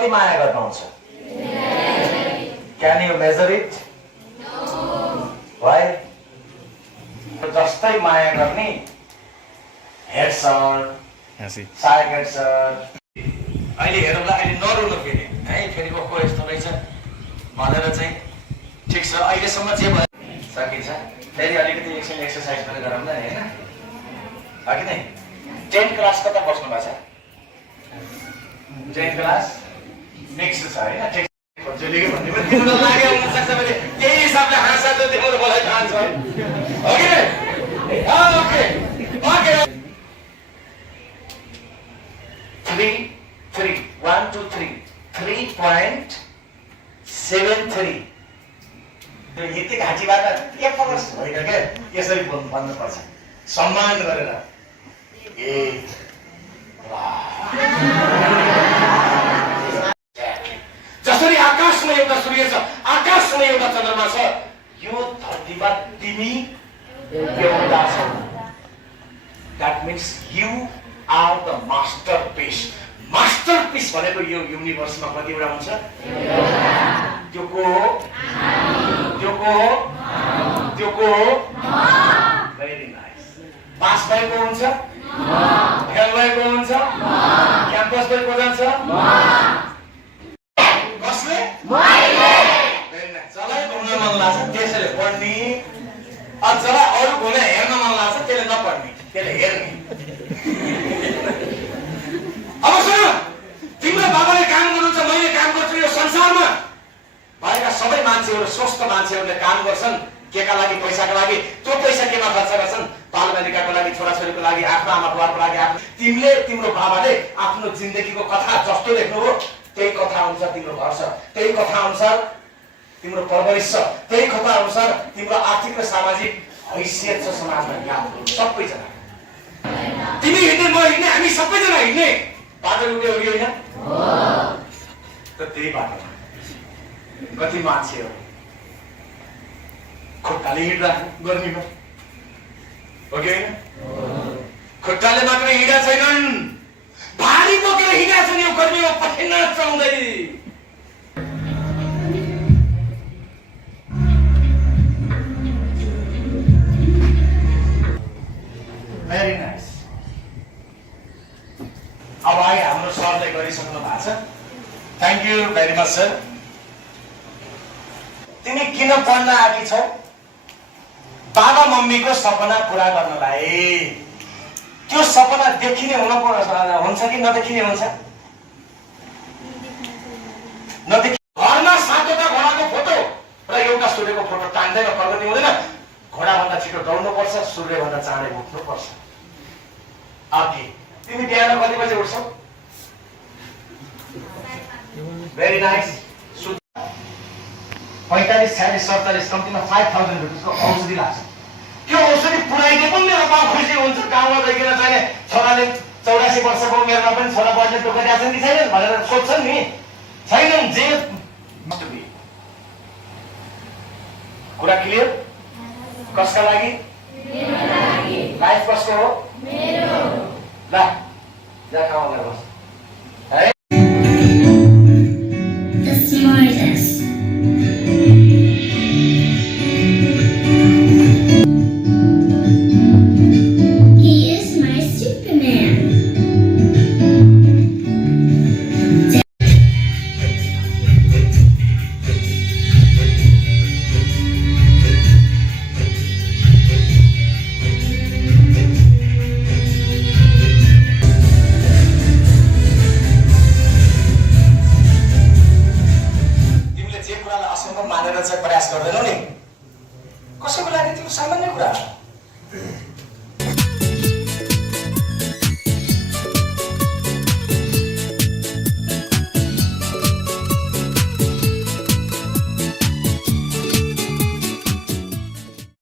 कति माया गर्नुहुन्छ? Can you measure it? Why? जस्तै माया गर्ने head sir side head sir अहिले हेरौँला, अहिले नरुनु फेरि है, फेरि को यस्तो रहेछ भनेर चाहिँ ठिक छ। अहिलेसम्म जे भयो सकिन्छ, फेरि अलिकति एकछिन एक्सर्साइज पनि गरौँ न हैन? हो कि नै? 10 क्लास कता बस्नु भएको छ? 10 क्लास नेक्स्ट छ हैन? खोज्योले के भन्ने पनि तिम्रो लाग्यो हुन सक्छ भने त्यही हिसाबले हाँसा त तिम्रो मलाई थाहा छ। हो कि नै? ओके ओके 3 1 2 3 3.73 त्यो यति घाँटीबाट एक फरस होइन क्या, यसरी भन्नुपर्छ सम्मान गरेर। ए जसरी आकाशमा एउटा सूर्य छ, आकाशमा एउटा चन्द्रमा छ, यो धरतीमा तिमी एउटा छौ। That means you are the masterpiece. Masterpiece भनेको यो युनिभर्समा कतिवटा हुन्छ? त्यो को हो? त्यो को हो? त्यो को हो? Very nice. पास भएको हुन्छ? फेल भएको हुन्छ? क्याम्पस भएको जान्छ? कसले? मैले। जसलाई घुम्न मन लाग्छ त्यसैले पढ्ने, जसलाई अरू घुमेर हेर्न मन लाग्छ त्यसले नपढ्ने, त्यसले हेर्ने। अब सुन, तिम्रो बाबाले काम गर्नुहुन्छ, मैले काम गर्छु। यो संसारमा भएका सबै मान्छेहरू, स्वस्थ मान्छेहरूले काम गर्छन् केका लागि? पैसाका लागि। त्यो पैसा केमा खर्च गर्छन्? बालबालिकाको लागि, छोराछोरीको लागि, आफ्नो आमा बुवाको लागि। तिमीले, तिम्रो बाबाले आफ्नो जिन्दगीको कथा जस्तो लेख्नु हो त्यही कथा अनुसार तिम्रो घर छ, त्यही कथा अनुसार तिम्रो परवरिश छ, त्यही कथा अनुसार तिम्रो आर्थिक र सामाजिक हैसियत छ समाजमा। याद सबैजना, तिमी हिँड्ने, म हिँड्ने, हामी सबैजना हिँड्ने बाटो एउटै हो कि होइन? त त्यही बाटोमा कति मान्छेहरू खुट्टाले हिँड्छन् गर्मीमा, हो कि होइन? खुट्टाले मात्र हिँडेका छैनन्, भारी बोकेर हिँडेका छन् यो गर्मीमा पसिना चुहाउँदै। Very nice. अब अहिले हाम्रो सरले गरिसक्नु भएको छ। Thank you very much sir. तिमी किन पढ्न आएकी छौ? बाबा मम्मीको सपना पुरा गर्नलाई। त्यो सपना देखिने हुन्छ कि नदेखिने हुन्छ? घरमा 7वटा घोडाको फोटो र एउटा सूर्यको फोटो टान्दैन, प्रगति हुँदैन। घोडाभन्दा छिटो दौड्नु पर्छ, सूर्यभन्दा चाँडै उठ्नु पर्छ। अघि तिमी बिहान कति बजे उठ्छौ? Very nice. 45 46 47 कम्तीमा 5000 रुपियाँको औषधि लाग्छ। त्यो औषधि पुऱ्याइदिए पनि मेरो बाउ खुसी हुन्छ। गाउँमा गइकन चाहिँ छोराले 84 वर्षको उमेरमा पनि छोरा बढ्ने दुःख दिएका छन् कि छैनन् भनेर सोध्छन् नि। छैनन्। जे कुरा क्लियर? कसका लागि? मेरो लागि। लाइफ कसको हो? मेरो। ल जा खाऊ गरेर बस।